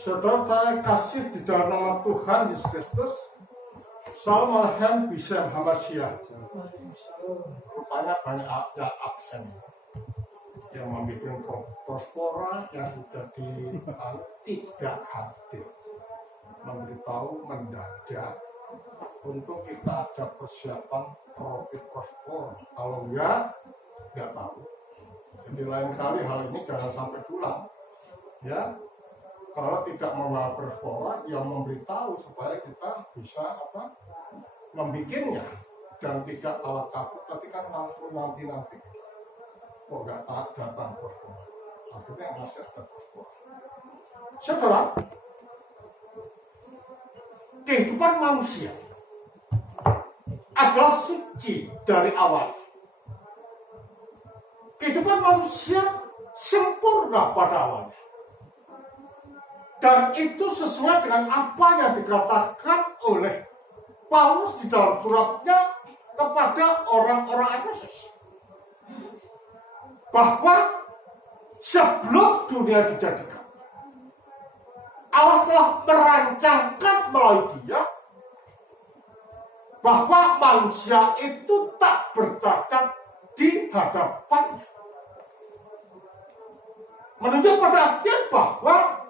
Saudara saya kasih di dalam nama Tuhan Yesus Kristus, Salam Alaikum Bisem Hamasya. Rupanya banyak yang absen, yang membuat prospora yang sudah tidak hadir, memberitahu mendadak untuk kita ada persiapan profit prospora. Kalau enggak tahu. Jadi lain kali hal ini jangan sampai pulang, ya. Kalau tidak membawa prospora, yang memberitahu supaya kita bisa membikinnya dan tidak kalah kabut. Tapi kan langsung nanti kok nggak datang prospora, akhirnya masih ada prospora. Saudara, kehidupan manusia adalah suci dari awal. Kehidupan manusia sempurna pada awalnya. Dan itu sesuai dengan apa yang dikatakan oleh Paulus di dalam suratnya kepada orang-orang Efesus. Bahwa sebelum dunia dijadikan, Allah telah merancangkan melalui dia bahwa manusia itu tak bercacat di hadapannya. Menunjuk pada artian bahwa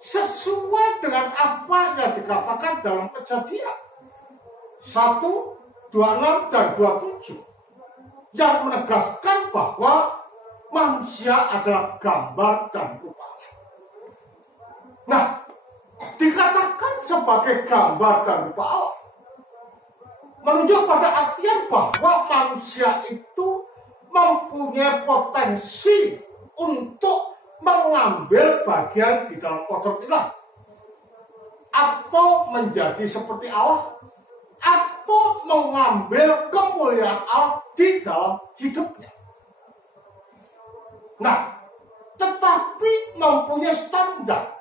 sesuai dengan apa yang dikatakan dalam Kejadian 1, 26 dan 27 yang menegaskan bahwa manusia adalah gambar dan rupa Allah. Nah, dikatakan sebagai gambar dan rupa Allah menunjuk pada artian bahwa manusia itu mempunyai potensi untuk mengambil bagian di dalam kodrat ilahi, atau menjadi seperti Allah, atau mengambil kemuliaan Allah di dalam hidupnya. Nah, tetapi mempunyai standar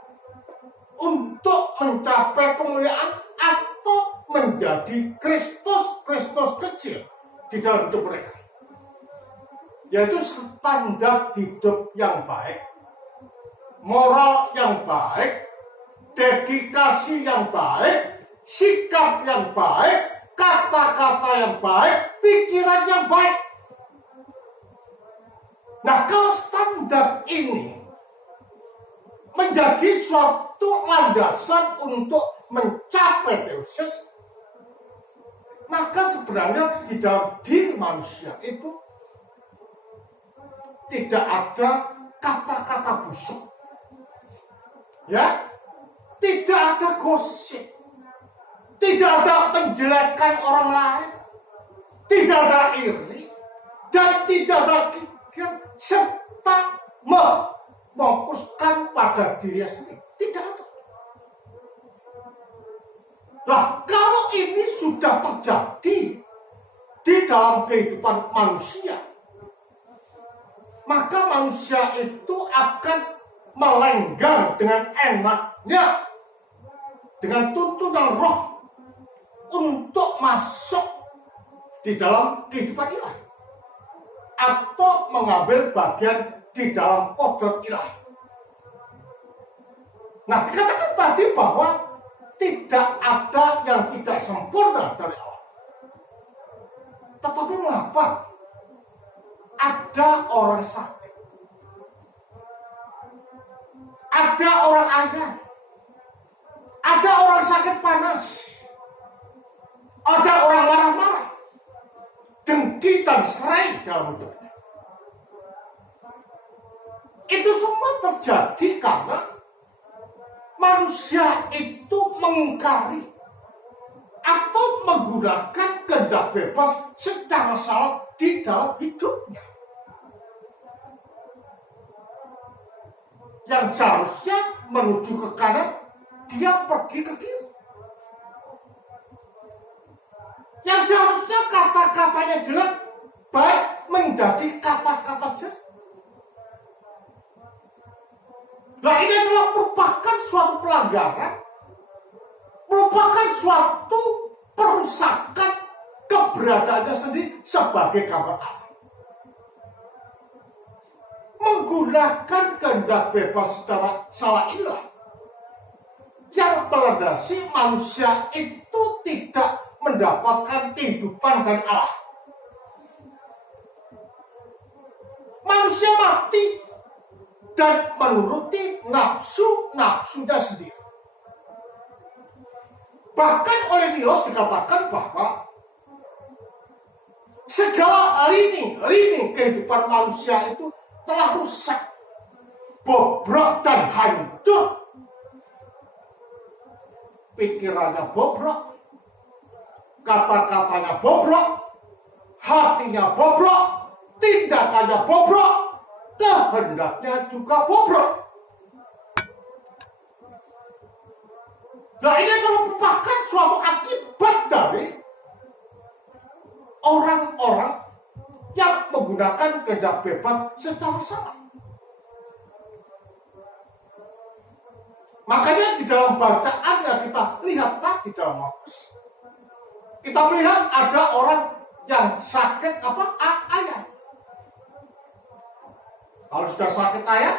untuk mencapai kemuliaan atau menjadi Kristus kecil di dalam hidup mereka, yaitu standar hidup yang baik, moral yang baik, dedikasi yang baik, sikap yang baik, kata-kata yang baik, pikiran yang baik. Nah, kalau standar ini menjadi suatu landasan untuk mencapai teosis, maka sebenarnya di dalam diri manusia itu tidak ada kata-kata busuk, ya, tidak ada gosip, tidak ada penjelekan orang lain, tidak ada iri, dan tidak ada kikir, serta memfokuskan pada diri sendiri. Tidak ada. Nah, kalau ini sudah terjadi di dalam kehidupan manusia, maka manusia itu akan melenggang dengan enaknya dengan tuntunan roh untuk masuk di dalam kehidupan ilahi atau mengambil bagian di dalam kodrat ilahi. Nah, dikatakan tadi bahwa tidak ada yang tidak sempurna dari Allah. Tetapi mengapa ada orang sakit, ada orang ayam, ada orang sakit panas, ada orang marah-marah, dengki dan serai dalam hidupnya? Itu semua terjadi karena manusia itu mengingkari atau menggunakan kehendak bebas secara salah di dalam hidupnya. Yang seharusnya menuju ke kanan, dia pergi ke kiri. Yang seharusnya kata-katanya jelek, baik menjadi kata-kata jelek. Nah, ini adalah merupakan suatu pelanggaran, merupakan suatu perusakan keberadaannya sendiri sebagai gambar Allah. Menggunakan kehendak bebas secara salah ilah yang melandasi manusia itu tidak mendapatkan kehidupan dari Allah. Manusia mati dan menuruti nafsu-nafsunya sendiri. Bahkan oleh Milos dikatakan bahwa segala lini kehidupan manusia itu telah rusak, bobrok dan hancur. Pikirannya bobrok, kata-katanya bobrok, hatinya bobrok, tindakannya bobrok, kehendaknya juga bobrok. Nah, ini merupakan suatu akibat dari orang-orang yang menggunakan kehendak bebas secara salah. Makanya di dalam bacaan yang kita lihat tadi dalam Markus, kita melihat ada orang yang sakit ayat. Kalau sudah sakit ayat,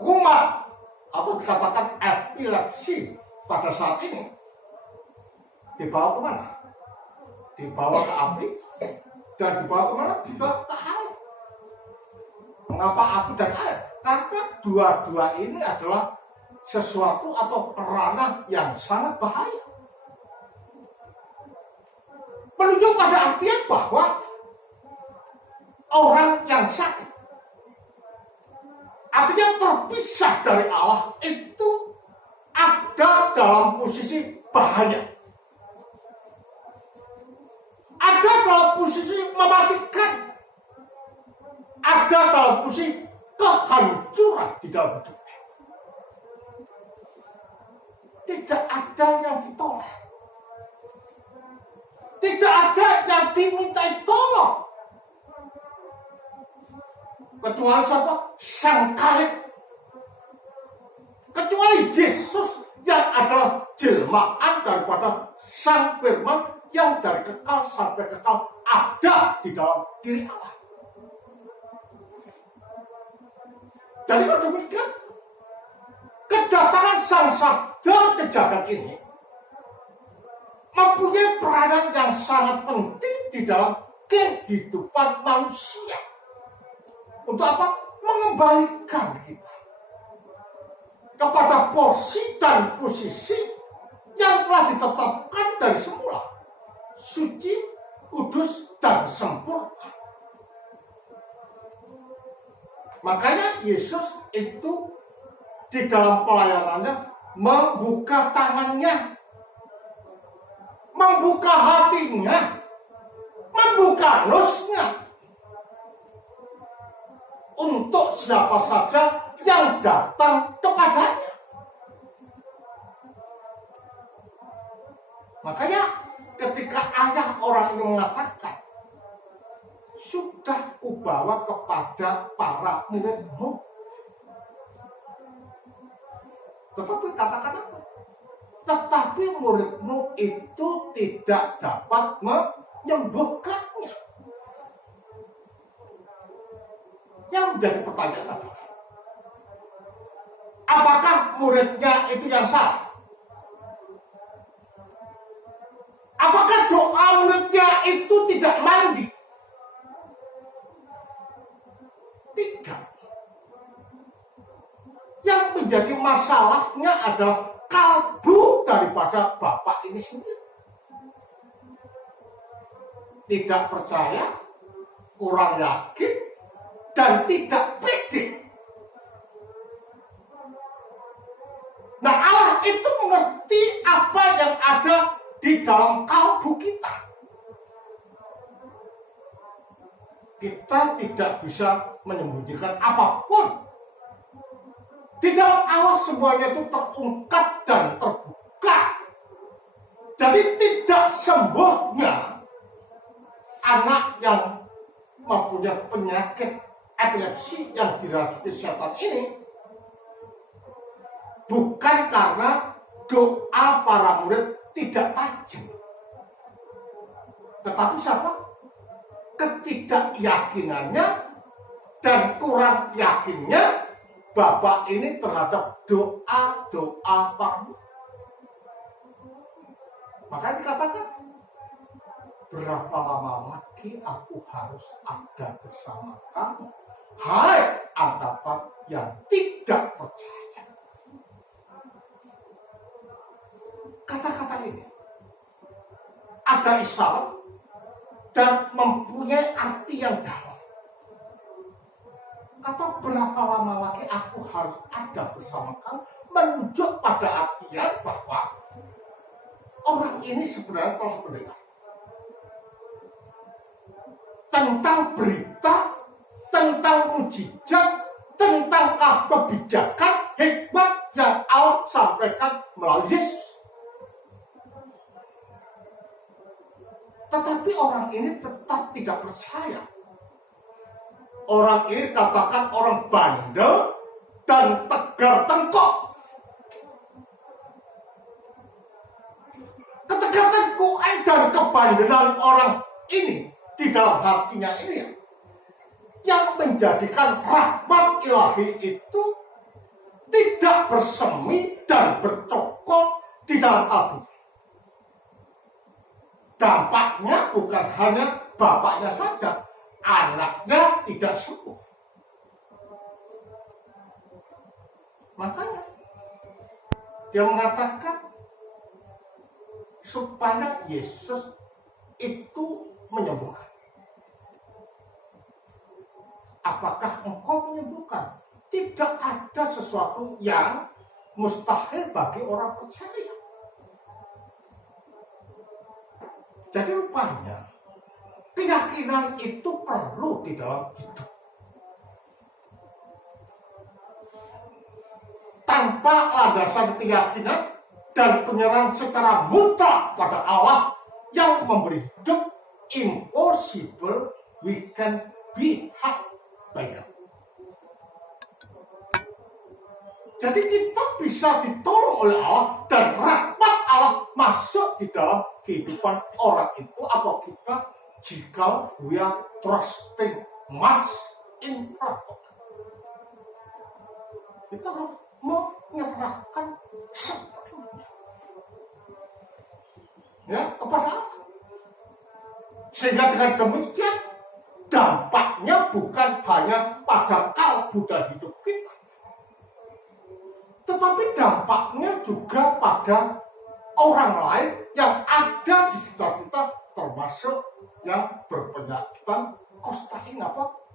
kumat atau dikatakan epilepsi pada saat ini, dibawa kemana? Dibawa ke api dan dibawa kemana? Ke air. Mengapa api dan air? Karena dua-dua ini adalah sesuatu atau ranah yang sangat bahaya. Menunjuk pada artian bahwa orang yang sakit, artinya terpisah dari Allah, itu ada dalam posisi bahaya. Ada dalam posisi mematikan. Ada dalam posisi kehancuran di dalam hidup. Tidak ada yang ditolak. Tidak ada yang dimintai tolong. Kecuali siapa? Sang Khalik. Kecuali Yesus yang adalah jelmaan daripada Sang Firman yang dari kekal sampai kekal ada di dalam diri Allah. Jadi kalau demikian, kedatangan Sang Sabda ke jagat ini mempunyai peranan yang sangat penting di dalam kehidupan manusia. Untuk apa? Mengembalikan kita kepada porsi dan posisi yang telah ditetapkan dari semula, suci, kudus, dan sempurna. Makanya Yesus itu di dalam pelayanannya membuka tangannya, membuka hatinya, membuka nosnya untuk siapa saja yang datang kepadanya. Makanya ketika ayah orang ini mengatakan, sudah kubawa kepada para muridmu, tetapi katakan apa? Tetapi muridmu itu tidak dapat menyembuhkannya. Yang menjadi pertanyaan adalah, apakah muridnya itu yang salah? Apakah doa muridnya itu tidak mandi? Tidak. Yang menjadi masalahnya adalah kalbu daripada bapak ini sendiri. Tidak percaya, kurang yakin, dan tidak pede. Nah, Allah itu mengerti apa yang ada di dalam kalbu kita. Kita tidak bisa menyembunyikan apapun. Di dalam Allah semuanya itu terungkap dan terbuka. Jadi tidak sembuhnya anak yang mempunyai penyakit epilepsi yang dirasuki setan ini bukan karena doa para murid tidak tajam, tetapi siapa? Ketidakyakinannya dan kurang yakinnya bapak ini terhadap doa-doa para murid. Maka dikatakan, berapa lama lagi aku harus ada bersama kamu, hai angkatan yang tidak percaya. Kata-kata ini ada isyarat dan mempunyai arti yang dalam. Kata berapa lama lagi aku harus ada bersama kamu menunjuk pada artian bahwa orang ini sebenarnya telah mendengar tentang berita, tentang mujizat, tentang kebijakan hikmat yang Allah sampaikan melalui Yesus. Tetapi orang ini tetap tidak percaya. Orang ini katakan orang bandel dan tegar tengkok. Ketegar tengkok dan kebandelan orang ini di dalam hatinya ini yang menjadikan rahmat ilahi itu tidak bersemi dan bercokol di dalam kalbu. Dampaknya bukan hanya bapaknya saja, anaknya tidak sembuh. Makanya dia mengatakan supaya Yesus itu menyembuhkan. Apakah engkau menyembuhkan? Tidak ada sesuatu yang mustahil bagi orang percaya. Jadi rupanya keyakinan itu perlu di dalam hidup. Tanpa landasan keyakinan dan penyerahan secara mutlak pada Allah yang memberi hidup, impossible we can be helped by God. Jadi kita bisa ditolong oleh Allah dan rahmat Allah masuk di dalam kehidupan orang itu atau kita jika we are trusting much in God. Kita harus menyerahkan sepenuhnya kepada Allah. Sehingga dengan demikian dampaknya bukan hanya pada kalbu dan hidup kita, tetapi dampaknya juga pada orang lain yang ada di sekitar kita, termasuk yang berpenyakitan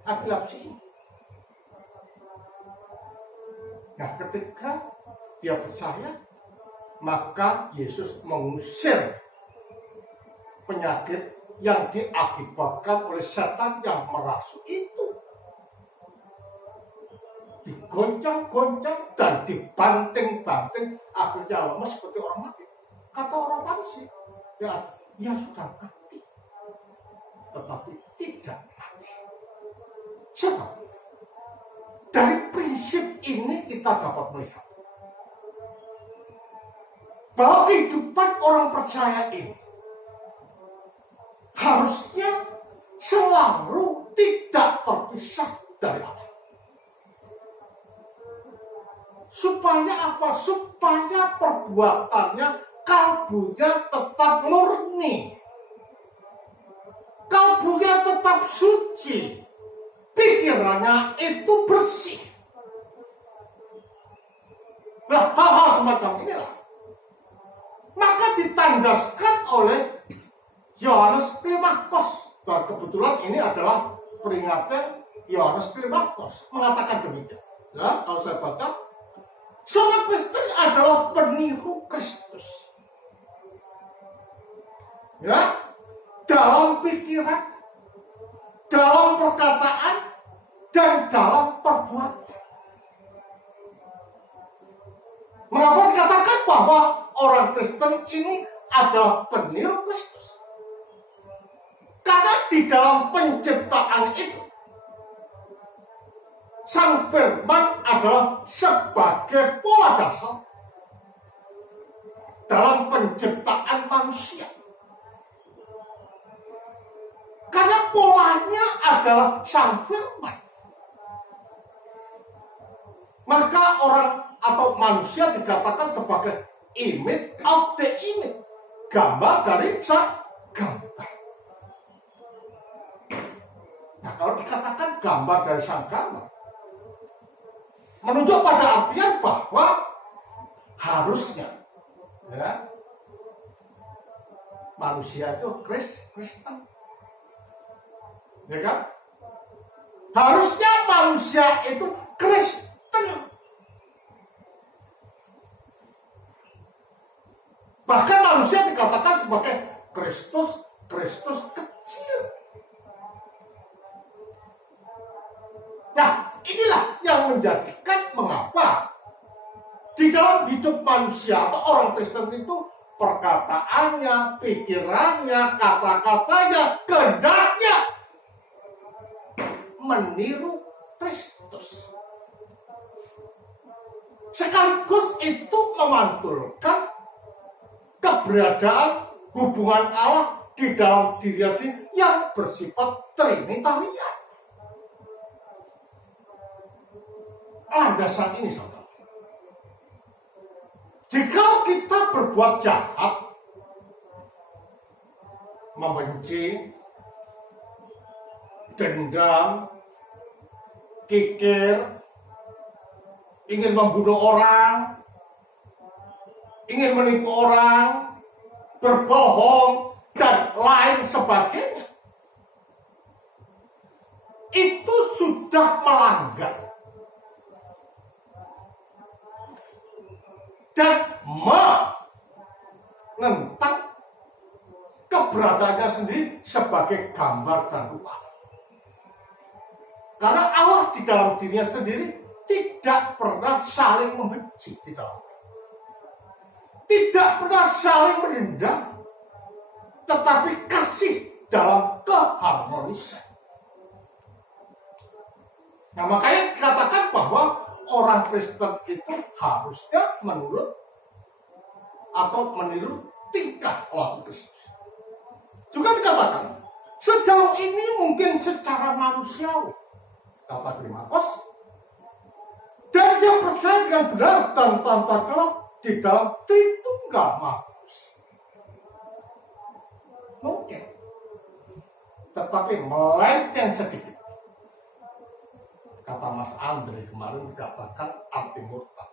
epilepsi ini. Nah, ketika dia percaya, maka Yesus mengusir penyakit yang diakibatkan oleh setan yang merasuk itu. Digoncang-goncang dan dibanting-banting, akhirnya lemas seperti orang mati. Kata orang Farisi, ya sudah mati, tetapi tidak mati. Sebab dari prinsip ini kita dapat melihat bahwa kehidupan orang percaya ini harusnya selalu tidak terpisah dari Allah. Supaya apa? Supaya perbuatannya, kalbunya tetap murni, kalbunya tetap suci, pikirannya itu bersih. Nah, hal-hal semacam inilah maka ditandaskan oleh Yohanes Klimakos. Dan kebetulan ini adalah peringatan Yohanes Klimakos mengatakan demikian. Ya, kalau saya baca, seorang Kristen adalah peniru Kristus. Ya, dalam pikiran, dalam perkataan, dan dalam perbuatan. Mengapa dikatakan bahwa orang Kristen ini adalah peniru Kristus? Karena di dalam penciptaan itu, Sang Firman adalah sebagai pola dasar dalam penciptaan manusia. Karena polanya adalah Sang Firman, maka orang atau manusia dikatakan sebagai image of the image, gambar dari sang gambar. Nah, kalau dikatakan gambar dari sang gambar, menunjuk pada artian bahwa harusnya ya, manusia itu Kristen. Ya kan? Harusnya manusia itu Kristen. Bahkan manusia dikatakan sebagai Kristus kecil. Nah, inilah yang menjadikan mengapa di dalam hidup manusia atau orang Kristen itu perkataannya, pikirannya, kata-katanya, kehendaknya meniru Kristus. Sekaligus itu memantulkan keberadaan hubungan Allah di dalam diri sendiri yang bersifat trinitarian. Landasan ini, saudara. Jika kita berbuat jahat, membenci, dendam, kikir, ingin membunuh orang, ingin menipu orang, berbohong, dan lain sebagainya, itu sudah melanggar dan menentang keberadaannya sendiri sebagai gambar dan rupa. Karena Allah di dalam dirinya sendiri tidak pernah saling membenci di dalam. Tidak pernah saling menendang, tetapi kasih dalam keharmonisan. Nah, makanya dikatakan bahwa orang Kristen itu harusnya menurut atau meniru tingkah laku Kristus. Juga dikatakan, sejauh ini mungkin secara manusiawi, kata Klimakos, dan dia percaya dengan benar dan tanpa celah di dalam Tritunggal Maha Kudus. Mungkin, tetapi melenceng sedikit. Kata Mas Andre kemarin dikatakan arti murtad.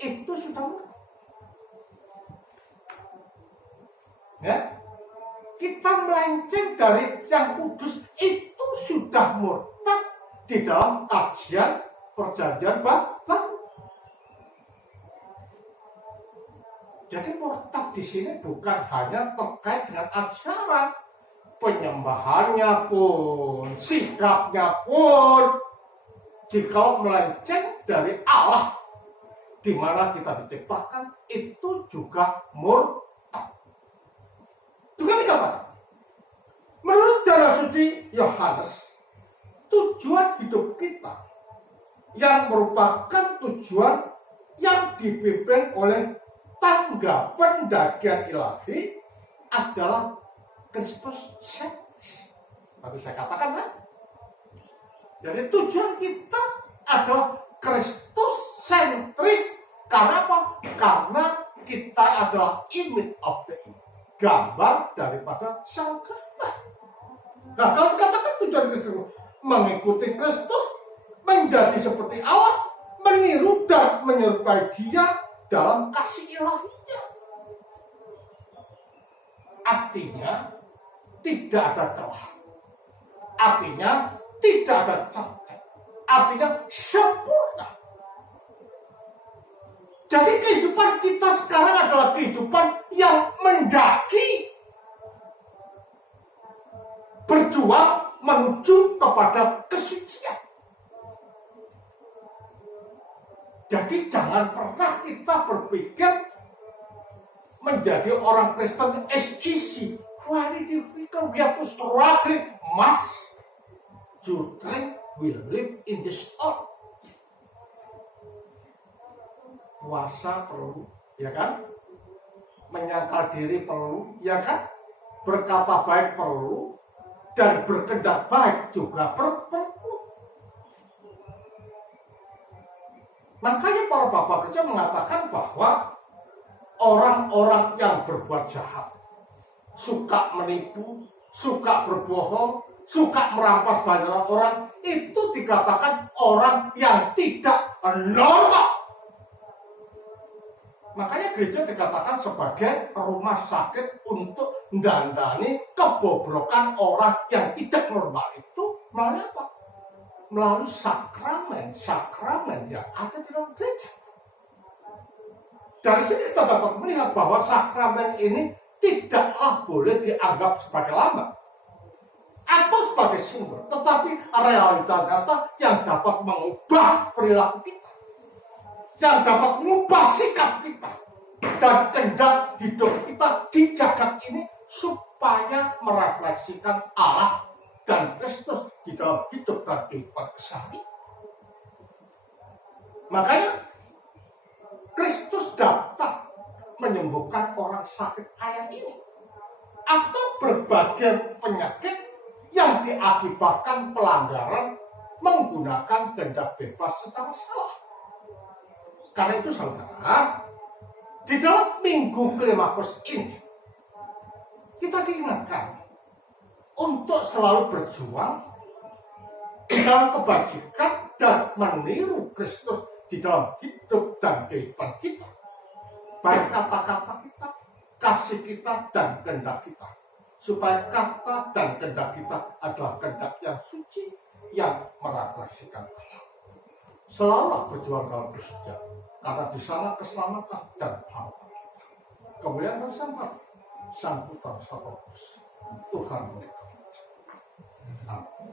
Itu sudah murtad. Ya, kita melenceng dari yang kudus itu sudah murtad di dalam kajian perjanjian baru. Jadi murtad di sini bukan hanya terkait dengan ajaran, penyembahannya pun, sikapnya pun, jika melenceng dari Allah di mana kita diciptakan, itu juga murtad. Juga dikatakan, menurut Darah Suci Yohanes, tujuan hidup kita yang merupakan tujuan yang dipimpin oleh tangga pendakian ilahi adalah Kristus sentris. Tadi saya katakan kan? Jadi tujuan kita adalah Kristus sentris. Karena apa? Karena kita adalah image of the image, gambar daripada sang gambar. Nah, kalau dikatakan tujuan Kristus mengikuti Kristus, menjadi seperti Allah, meniru dan menyerupai Dia dalam kasih ilahinya. Artinya tidak ada celah. Artinya tidak ada cacat. Artinya sempurna. Jadi kehidupan kita sekarang adalah kehidupan yang mendaki, berjuang menuju kepada kesucian. Jadi jangan pernah kita berpikir menjadi orang Kristen as easy. Very difficult. We have to struggle much. Children will live in this earth. Puasa perlu, ya kan? Menyangkal diri perlu, ya kan? Berkata baik perlu, dan berkehendak baik juga perlu. Makanya para bapak gereja mengatakan bahwa orang-orang yang berbuat jahat, suka menipu, suka berbohong, suka merampas banyak orang, itu dikatakan orang yang tidak normal. Makanya gereja dikatakan sebagai rumah sakit untuk mendandani kebobrokan orang yang tidak normal itu melalui apa? Melalui sakramen yang ada di dalam gereja. Dari sini kita dapat melihat bahwa sakramen ini tidaklah boleh dianggap sebagai lambang atau sebagai simbol, tetapi realita nyata yang dapat mengubah perilaku kita, yang dapat mengubah sikap kita dan kehendak hidup kita di jagat ini supaya merefleksikan Allah dan Kristus di dalam hidup dan kehidupan sehari. Makanya Kristus datang menyembuhkan orang sakit kayak ini atau berbagai penyakit yang diakibatkan pelanggaran menggunakan kehendak bebas secara salah. Karena itu saudara, di dalam minggu Klimacus ini kita diingatkan untuk selalu berjuang di dalam kebajikan dan meniru Kristus di dalam hidup dan kehidupan kita, baik kata-kata kita, kasih kita, dan kehendak kita, supaya kata dan kehendak kita adalah kehendak yang suci yang merefleksikan Allah. Selalulah berjuang dalam kesujatan, karena di sana keselamatan dan harapan kita. Kemuliaan dan Sang Putra Sang Roh Kudus, Tuhan memberkati. Amin.